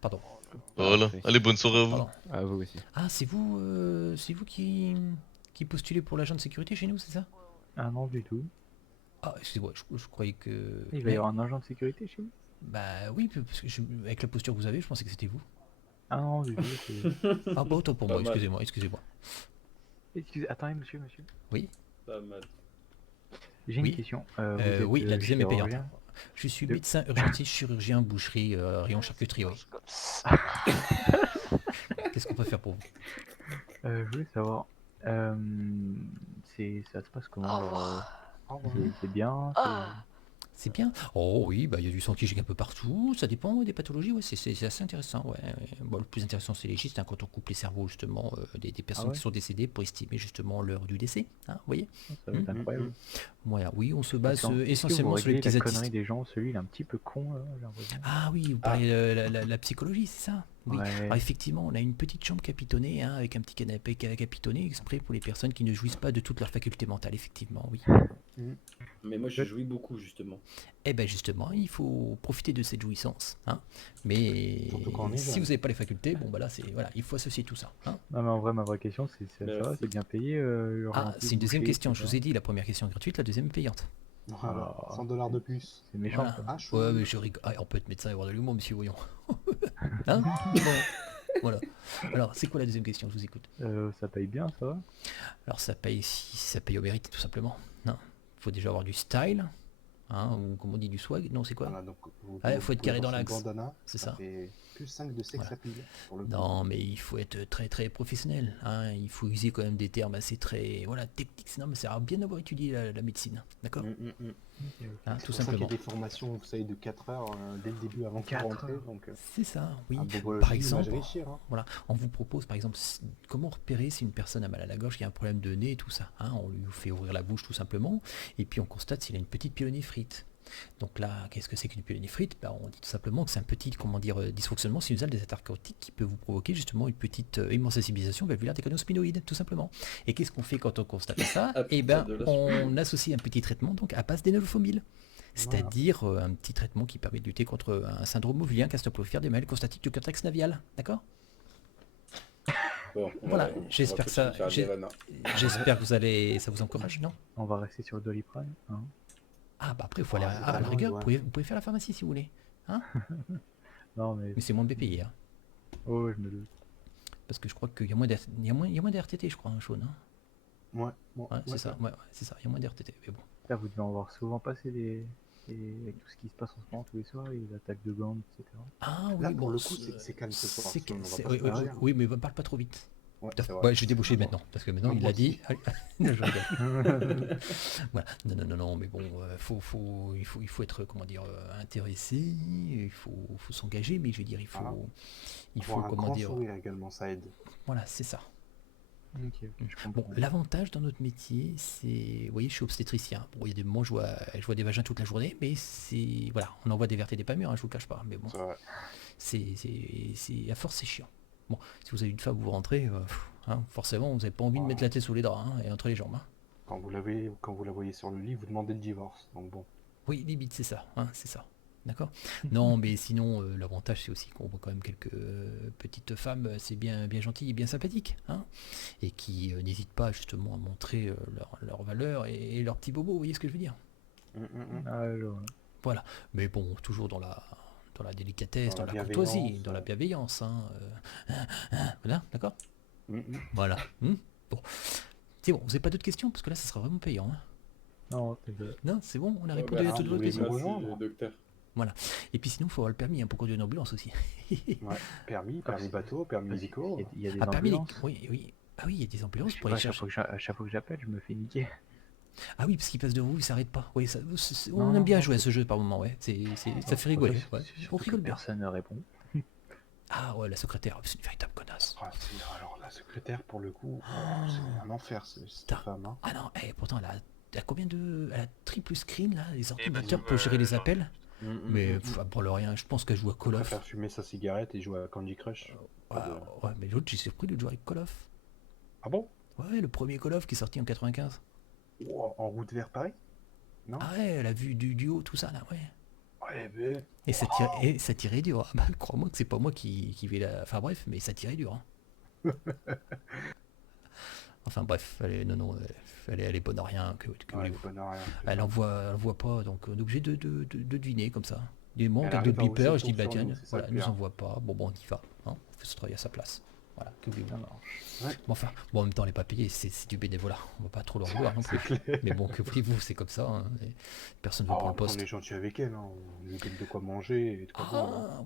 Pardon. Voilà. Allez, bonne soirée à vous. Pardon. À vous aussi. Ah, c'est vous qui postulez pour l'agent de sécurité chez nous, c'est ça? Ah non, du tout. Ah, excusez-moi, je croyais que. Il va y avoir un agent de sécurité chez vous? Bah oui, parce que avec la posture que vous avez, je pensais que c'était vous. Ah non, du tout. Ah bah autant pour Pas moi, mal. excusez-moi. Excusez, attendez, monsieur. Oui, Pas mal. J'ai Oui. une question. Vous êtes oui, la deuxième est payante. chirurgien? Je suis De- médecin urgentiste, chirurgien, boucherie, rayon charcuterie, oui. Qu'est-ce qu'on peut faire pour vous? Je voulais savoir. Ça se passe comment alors, c'est bien. C'est bien. Oh oui, bah il y a du sang qui gicle un peu partout, ça dépend des pathologies, ouais, c'est assez intéressant. Ouais. Bon, le plus intéressant c'est légiste, hein, quand on coupe les cerveaux justement des personnes ouais qui sont décédées pour estimer justement l'heure du décès. Hein, vous voyez? Ça va être incroyable. Voilà, oui, on se Parce base qu'en- est-ce que vous essentiellement sur les réglez petits la connerie statistiques. des gens, celui il est un petit peu con là, j'ai l'impression. Ah oui, vous parlez de la psychologie, c'est ça? Oui. Ouais. Alors effectivement, on a une petite chambre capitonnée, hein, avec un petit canapé capitonné, exprès pour les personnes qui ne jouissent pas de toutes leurs facultés mentales, effectivement, oui. Mais moi, je jouis beaucoup, justement. Eh ben justement, il faut profiter de cette jouissance. Hein. Mais Surtout quand on est si jeune. vous n'avez pas les facultés, bon bah là, voilà, il faut associer tout ça. Hein. Non mais en vrai ma vraie question c'est ça Merci. va, c'est bien payé Ah, urgentiste, c'est une deuxième boucher, question. Je etc. vous ai dit, la première question est gratuite, la deuxième est payante. Voilà, Ah. 100 $ de plus. C'est méchant Voilà. quoi. Ah, chou. Ouais, mais je rigole. Ah, on peut être médecin et avoir de l'humour, monsieur, voyons. Hein Bon, voilà. Alors, c'est quoi la deuxième question? Je vous écoute. Ça paye bien, ça va? Alors, ça paye si ça paye au mérite, tout simplement. Il faut déjà avoir du style, hein, ou comme on dit, du swag. Non, c'est quoi? Voilà, donc vous Ah, faut être pouvez carré dans voir l'axe. son bandana, C'est ça. fait plus 5 de sex Voilà. appeal pour le coup. Non, mais il faut être très très professionnel. Hein. Il faut user quand même des termes assez très techniques. Non, mais ça sert à bien d'avoir étudié la médecine, d'accord? Hein, Tout C'est pour ça qu'il y simplement. a des formations, vous savez, de 4 heures dès le début avant de 4 rentrer. heures. Donc, C'est ça, oui. un bobologie, Par exemple, réussir. Hein. voilà, on vous propose par exemple comment repérer si une personne a mal à la gorge, qu'il y a un problème de nez et tout ça. Hein. On lui fait ouvrir la bouche tout simplement, et puis on constate s'il a une petite pyélonéphrite. Donc là, qu'est-ce que c'est qu'une pyélonéphrite? On dit tout simplement que c'est un petit, dysfonctionnement sinusal des artères carotides qui peut vous provoquer justement une petite hémosensibilisation valvulaire des canaux spinoïdes, tout simplement. Et qu'est-ce qu'on fait quand on constate ça? Ah, Eh putain, ben, de la on associe un petit traitement donc à base d'énolfomil. C'est-à-dire un petit traitement qui permet de lutter contre un syndrome ovulien, castoplophère des maladies constatiques du cortex navial. D'accord? Bon, Voilà, on va j'espère tout que ça- de suite faire j'ai- Nirvana. J'espère que ça vous encourage, non? On va rester sur le Doliprane, hein. Ah bah après, il faut aller Ah, c'est à la pas rigueur, mal, vous pouvez faire la pharmacie si vous voulez. Non mais... Mais c'est moins BPI, hein, Oh je me doute. parce que je crois qu'il y a moins il y a moins d'RTT, je crois, hein, Shaun. Hein. Ouais, bon, Ouais, c'est ça, c'est ça, il y a moins d'RTT, mais bon. Là vous devez en voir souvent passer avec tout ce qui se passe en ce moment tous les soirs, les attaques de bandes, etc. Ah oui, Là, bon, pour le coup, c'est calme ce soir. c'est- on va c'est- pas oui, se oui, mentir. oui, mais parle pas trop vite. Ouais, c'est vrai. Ouais, je vais déboucher maintenant, parce que maintenant Non, il moi l'a dit. Non, je rigole. Ouais. Voilà. Non, mais bon, il faut être, comment dire, intéressé, faut s'engager, mais je veux dire, il faut, Avoir un comment grand dire, sourire également, ça aide. voilà, c'est ça. Ok, je comprends. Bon, l'avantage dans notre métier, c'est, vous voyez, je suis obstétricien. Bon, il y a des moments où je vois des vagins toute la journée, mais c'est, voilà, on envoie des vertes et des pas mûres, hein, je vous le cache pas. Mais bon, C'est vrai. à force, c'est chiant. Bon, si vous avez une femme, vous rentrez, forcément, vous n'avez pas envie de mettre la tête sous les draps et entre les jambes. Hein. Quand vous la voyez sur le lit, vous demandez le divorce. Donc bon. Oui, limite, c'est ça, c'est ça. D'accord? Non, mais sinon, l'avantage, c'est aussi qu'on voit quand même quelques petites femmes, c'est bien gentilles et bien sympathiques, hein, et qui n'hésitent pas justement à montrer leur valeur et leurs petits bobos, vous voyez ce que je veux dire? Ah, je vois. Voilà. Mais bon, toujours dans la délicatesse, Dans dans la la courtoisie, bienveillance, dans la bienveillance. Voilà, d'accord? Mm. Voilà. Bon. C'est bon, vous n'avez pas d'autres questions? Parce que là, ça sera vraiment payant. Hein. Non, t'inquiète. Non, c'est bon, on a Ouais, répondu à merci, toutes vos voulez questions. nous merci, rejoindre docteur. Et puis sinon, il faut avoir le permis pour conduire une ambulance aussi. Ouais. Permis bateau, permis hélico. Il y a des Ah, permis, ambulances. oui. Ah oui, il y a des Je ambulances sais pour pas, aller chercher. à chaque fois que j'appelle, je me fais niquer. Ah oui, parce qu'ils passent devant vous, ils s'arrêtent pas. Oui, on Non, aime bien non, jouer à ce jeu par moment, ouais. Ça fait rigoler. Surtout- Ouais. surtout On que rigole bien. personne ne répond. Ah ouais, la secrétaire, c'est une véritable connasse. Alors la secrétaire, pour le coup, c'est un enfer, cette Putain. femme. Hein. Ah non, pourtant elle a combien de. Elle a triple screen là, les ordinateurs pour gérer les appels. Mais pour le rien, je pense qu'elle joue à Call Elle of. préfère fumer sa cigarette et jouer à Candy Crush. Ouais, mais l'autre, j'ai surpris de jouer avec Call of. Ah bon? Ouais, le premier Call of qui est sorti en 95. En route vers Paris? Non? Ah ouais, elle a vu du haut, tout ça là, ouais. Ouais, Ouais, mais... Et ça tirait dur. Ah bah, crois-moi que c'est pas moi qui vais la... Enfin bref, mais ça tirait dur. Hein. Enfin bref, non, elle est bonne à rien. Que Ouais, elle est voulez-vous. bonne à rien. c'est Elle ça. en voit pas, donc on est obligé de deviner comme ça. Des moments, Elle avec d'autres arrive à beepers, oser je dis tout bah sur tiens, nous, c'est ça voilà, le elle nous pire. en voit pas. Bon, on y va. Hein, on fait ce travail à sa place. Voilà, que voulez-vous. Ça marche. Bon, enfin, bon, en même temps, elle n'est pas payée, c'est du bénévolat. On va pas trop leur vouloir non C'est plus. clair. Mais bon, que voulez-vous, c'est comme ça. Hein, et personne ne veut Oh, prendre le après, on poste. est gentil avec elle, hein. On lui donne de quoi manger et de quoi boire. Hein. Ah,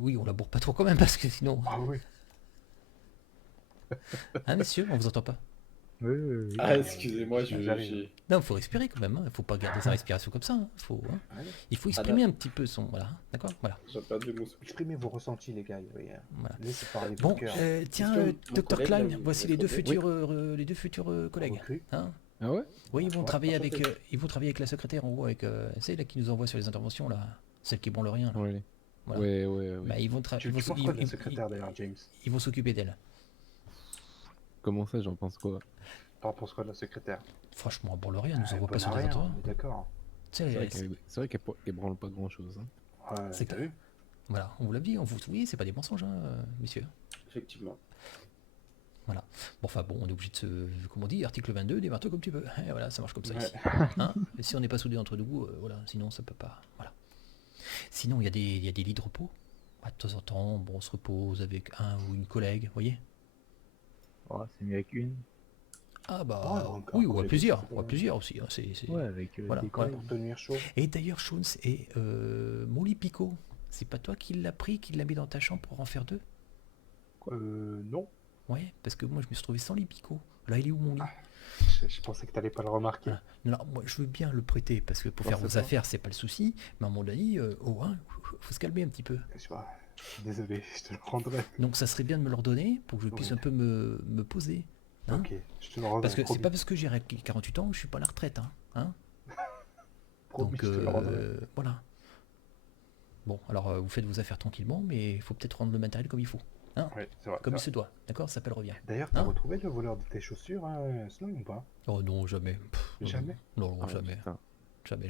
oui, on la bourre pas trop quand même, parce que sinon. Ah oui. Hein, messieurs, on vous entend pas. Oui. Ah, excusez-moi, j'arrive. j'ai... Non, il faut respirer quand même. Hein. Il faut pas garder sa respiration comme ça. Hein. Ouais. Il faut exprimer un petit peu son. Voilà, hein. D'accord. Voilà. J'ai perdu mon souffle. Exprimez vos ressentis, les gars. Oui. Voilà. Laissez parler Bon, votre cœur. tiens, Question, mon Dr collègue, Klein, là, voici vous les deux répondez futurs, collègues. Recrue. Hein. Ah ouais? Oui, ils vont Ouais, travailler avec, enchanté. ils vont travailler avec la secrétaire en gros, avec c'est là qui nous envoie sur les interventions là, celle qui branle rien. Là. Ouais. Voilà. Ouais. Bah, ils vont Tu penses quoi de la secrétaire d'ailleurs, James? ils vont s'occuper d'elle. Comment ça, j'en pense quoi? T'en penses quoi de la secrétaire? Franchement, elle branle rien, elle nous envoie pas bonne sur à des rien, interventions. on est d'accord. Tu sais, C'est vrai qu'elle branle pas grand chose. Hein. Ouais, C'est t'as que- vu? voilà, on vous l'a dit, on vous oui, c'est pas des mensonges, hein, messieurs. Effectivement. Bon, enfin bon, on est obligé de se, comme on dit, article 22, des marteaux comme tu veux. Et voilà, ça marche comme ça Ouais. ici. Hein, et si on n'est pas soudés entre nous, voilà, sinon ça peut pas. Voilà. Sinon, il y a des lits de repos. Bah, de temps en temps, bon, on se repose avec un ou une collègue, vous voyez. Oh, c'est mieux avec une. Ah bah Ah, donc, oui, un ou à collègue, plusieurs, c'est ou à bien. plusieurs aussi. Hein, Ouais, avec Voilà, des voilà. collègues. Pour tenir chaud. Et d'ailleurs, Shones, et mon lit Pico, c'est pas toi qui l'as pris, qui l'a mis dans ta chambre pour en faire deux? Non. Ouais, parce que moi je me suis trouvé sans lit Pico. Là, il est où mon lit? Je pensais que t'allais pas le remarquer. Voilà. Non, moi je veux bien le prêter parce que pour Non, faire c'est vos pas. affaires, c'est pas le souci. Mais à mon avis, faut se calmer un petit peu. Je vois. Désolé, je te le rendrai. Donc ça serait bien de me le redonner pour que je puisse Oui. un peu me poser. Hein, Ok, je te le rendrai. parce que c'est promis. pas parce que j'ai 48 ans que je suis pas à la retraite. Hein. Promis, Donc je te le rendrai. voilà. Bon, alors vous faites vos affaires tranquillement, mais il faut peut-être rendre le matériel comme il faut. Ouais, c'est vrai. Comme il c'est se vrai. doit. D'accord, ça s'appelle revient. D'ailleurs, t'as Hein retrouvé le voleur de tes chaussures, Snow, ou pas? Oh non, jamais. Jamais? Non, Ah, jamais. putain. Jamais.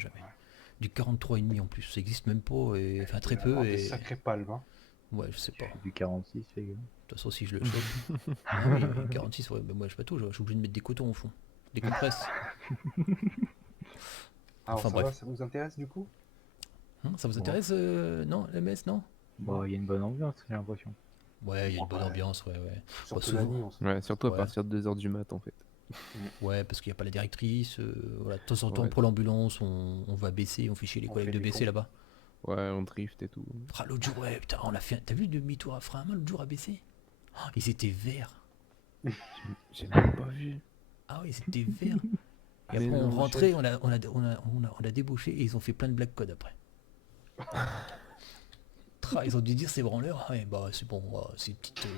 Du 43,5 en plus, ça existe même pas, et enfin très Il va peu. avoir Et des sacrées palmes, hein. ouais, je sais pas. De Du 46, les gars. toute façon, si je le chope. Ah oui, 46, ouais, mais moi je sais pas tout, je suis obligé de mettre des cotons au fond. Des compresses. Alors, Enfin, ça bref. va, ça vous intéresse du coup? Hein, ça vous Bon. intéresse non, la messe, non? Bon, il y a une bonne ambiance, j'ai l'impression. Ouais, il y a une bonne Ouais. ambiance, ouais. Surtout souvent. la nuit, on se... Ouais, surtout à Ouais. partir de 2h du mat en fait. Ouais, parce qu'il n'y a pas la directrice. Voilà, de temps en temps, Ouais. pour l'ambulance, on va baisser, on fait chier les On collègues fait de des baisser cons. là-bas. Ouais, on drift et tout. Ah, l'autre jour, ouais, putain, on a fait. T'as vu le demi-tour à frein à main l'autre jour à baisser? Oh, ils étaient verts. J'ai même pas vu. Ah oui, ils étaient verts. Et Mais après, on non, rentrait, on a débauché et ils ont fait plein de black code après. Ils ont dû dire ces branleurs. Ouais, bah c'est bon, ces petites,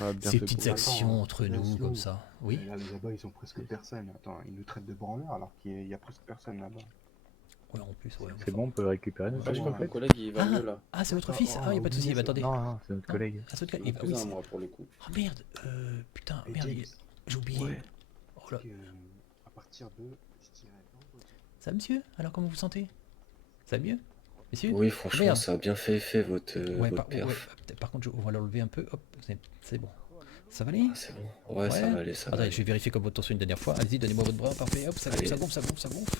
Ah, bien ces fait petites pour eux. actions entre Attends, nous Slow. comme ça. Oui. Là-bas, ils ont presque personne. Attends, ils nous traitent de branleurs alors qu'il y a presque personne là-bas. Ouais, en plus, ouais. C'est bon, on peut le récupérer, notre Ah, je colis, crois en que mon fait. collègue il va mieux là. Ah, c'est votre Attends, fils? Ah, il a pas de souci, bah, attendez. Non, c'est notre collègue. Ah, c'est votre C'est cas. mon Ah, oui, cousin, c'est- moi, pour le coup. Ah merde, putain, Et merde, James, j'ai oublié. Ouais. Oh là. à partir de, je dirais, vendredi. Ça va, monsieur? Alors, comment vous vous sentez? Ça va mieux? Messieurs? Oui, franchement, Merde. ça a bien fait effet votre, Ouais, votre perf. par contre, on va l'enlever un peu. Hop, c'est bon. Ça va aller? Ah, c'est bon. Ouais, ça va aller, ça va Attendez, aller. je vais vérifier comme votre tension une dernière fois. Allez-y, donnez-moi votre bras, parfait. Hop, ça gonfle, Allez. ça gonfle, ça gonfle, ça gonfle.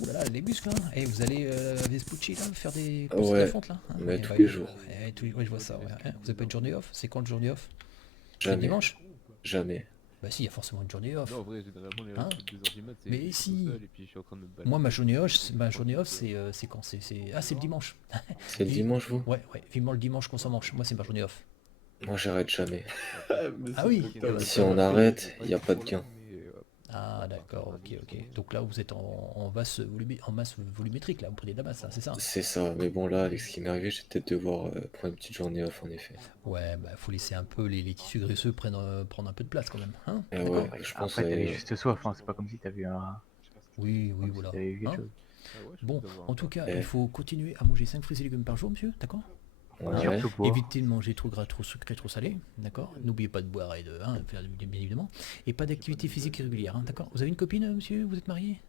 Ouh là là, les muscles, hein. Et vous allez Vespucci, là, faire des Ah pousses de ouais, fonte, là hein. mais Eh, tous bah, les jours. Ouais, je vois ça, ouais. Hein, vous avez pas une journée off? C'est quand le journée off? C'est Jamais. dimanche? Jamais. Bah si, il y a forcément une journée off. Non, en vrai, généralement, les Hein restes de 2h du mat, c'est Mais je suis si. tout seul et puis je suis en train de me balader. Moi, ma journée off, c'est quand? Ah, c'est le dimanche. C'est le dimanche, vous? Ouais, vivement le dimanche qu'on s'en mange. Moi, c'est ma journée off. Moi, j'arrête jamais. Ah oui. Si on arrête, il n'y a pas de gain. Ah, d'accord, ok. Donc là, vous êtes en masse, volumétrique, là, vous prenez de la masse, hein, c'est ça? C'est ça. Mais bon, là, avec ce qui m'est arrivé, je vais peut-être devoir prendre une petite journée off, en effet. Ouais, bah faut laisser un peu les tissus graisseux prendre un peu de place quand même, hein? Et D'accord. ouais, je pense Après, t'avais juste soif, hein. C'est pas comme si t'avais eu Oui, comme si voilà. t'avais eu quelque Hein chose. Bon, en tout cas, Eh. il faut continuer à manger 5 fruits et légumes par jour, monsieur, d'accord? Ouais. Surtout pour. Évitez de manger trop gras, trop sucré, trop salé, d'accord? N'oubliez pas de boire et de faire bien évidemment. Et pas d'activité physique régulière, hein, d'accord? Vous avez une copine, monsieur? Vous êtes marié?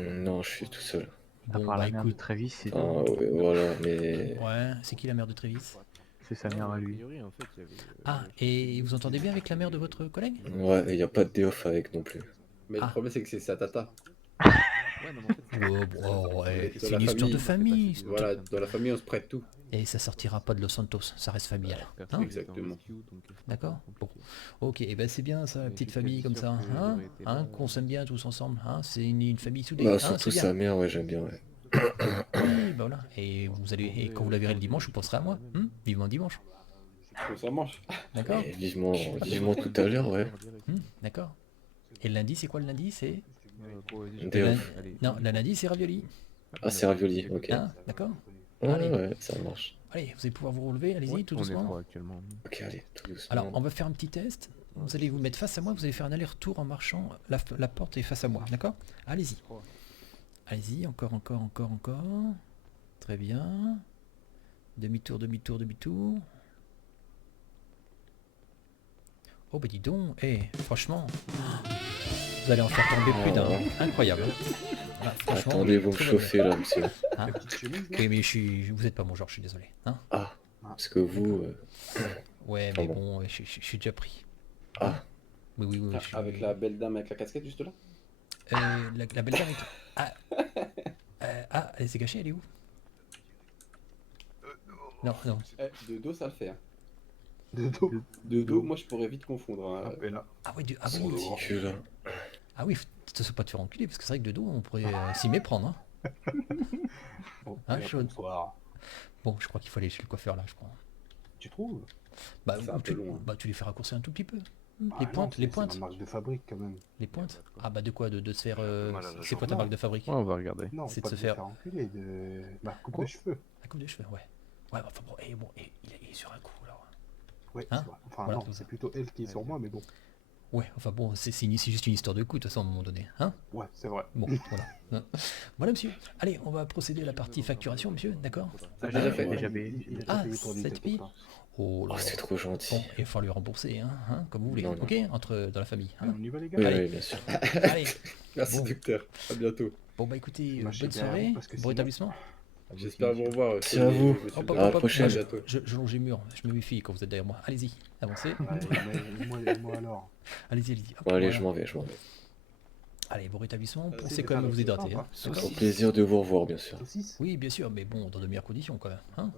Non, je suis tout seul. À Bon, part bah la mère de écoute, Travis, c'est Enfin, ouais, voilà, mais. ouais, c'est qui la mère de Trévis? c'est sa mère à lui. En fait, il y avait, Ah, et vous entendez bien avec la mère de votre collègue? Ouais, il n'y a pas de day-off avec non plus. Mais Ah. le problème, c'est que c'est sa tata. Ouais, non, mais en fait, c'est- Oh, bon, ouais, Dans c'est la une histoire de famille, famille. Voilà, dans la famille, on se prête tout. Et ça sortira pas de Los Santos, ça reste familial. personne Hein? n'était en Exactement. rescue, donc, c'était D'accord. Bon. compliqué. Ok, et ben c'est bien ça, Mais petite je suis famille comme quasi ça. sûr que Hein? j'aurais été là, Qu'on s'aime bien tous ensemble. Hein? C'est une famille soudée. Bah, Hein? surtout C'est bien. sa mère, ouais, j'aime bien, ouais. Oui, bah voilà. Et quand vous la verrez le dimanche, vous penserez à moi. Vivement dimanche. Faut ça mange. D'accord. Et vivement tout à l'heure, ouais. D'accord. Et le lundi, c'est quoi le lundi? C'est. Day Le off. Non, le lundi, c'est ravioli. Ah, c'est ravioli, ok. Hein? D'accord. Ouais, Allez. ouais, ça marche. Allez, vous allez pouvoir vous relever, allez-y, tout On est doucement. 3 actuellement. Ok, allez, tout doucement. Alors, on va faire un petit test. Vous allez vous mettre face à moi, vous allez faire un aller-retour en marchant. La porte est face à moi, d'accord? Allez-y. Allez-y, encore. Très bien. Demi-tour. Oh, bah dis donc, franchement, vous allez en faire tomber plus d'un. Incroyable. Voilà, franchement, Attendez, vous me tout va chauffez là, monsieur. bien. Hein? La petite chemise, là. Oui, mais vous n'êtes pas mon genre, je suis désolé. Hein? Ah, parce que vous. Ouais, Ah mais bon. bon, je suis déjà pris. Ah, Oui, je suis- Avec la belle dame avec la casquette, juste là. La belle dame est... Ah, elle s'est cachée, elle est où? Non. De dos, ça le fait. Hein. De dos. De dos, moi, je pourrais vite confondre. Hein. Hop, et là. Ah oui, son oui. petit cul là. Ah oui, faut pas te faire enculer, parce que c'est vrai que de dos, on pourrait s'y méprendre. Hein. Bon, Ah, et chaud. bonsoir. Bon, je crois qu'il faut aller chez le coiffeur, là, je crois. Tu trouves? Bah, C'est un peu long, hein. tu les fais raccourcir un tout petit peu. Ah Les non, pointes, les c'est pointes. ma marque de fabrique quand même. Les pointes. Ah bah de quoi? De se faire... C'est quoi ta Non. marque de fabrique? Ouais, on va regarder. Non, C'est pas de de se me faire- enculer, de ma coupe Quoi de cheveux. La coupe de cheveux, ouais. Ouais, enfin bon, il est sur un coup, là. Ouais, Hein c'est vrai. Enfin Voilà, non, tout ça. c'est plutôt elle qui est sur moi, mais bon. Ouais, enfin bon, c'est juste une histoire de coup, de toute façon, à un moment donné. Hein? Ouais, c'est vrai. Bon, voilà. Hein. Voilà, monsieur. Allez, on va procéder à la partie facturation, monsieur, d'accord? Ça a déjà fait. Ouais, J'avais- il a Ah, payé pour lui, ça te t'inquiète paye. pas. Oh là Oh, là. c'est trop gentil. Bon, il va falloir lui rembourser, hein, comme vous voulez. Non, non. Ok, dans la famille. Allez, Hein? on y va les gars. Oui, Allez. oui, bien sûr. Allez. Merci, Bon. docteur. À bientôt. Bon bah écoutez, Moi, je bonne suis derrière soirée, vous parce que bon sinon- rétablissement. J'espère vous revoir. Merci à vous. Hop, À la prochaine. À bientôt. Je longe les murs, je me méfie quand vous êtes derrière moi. Allez-y, avancez. Allez, mais moi alors. Allez-y. Hop, Bon, allez, voilà. je m'en vais. Allez, bon rétablissement, Merci, pensez quand même à vous hydrater. Hein. D'accord. Au plaisir de vous revoir, bien sûr. Saucisse. Oui, bien sûr, mais bon, dans de meilleures conditions quand même. Hein.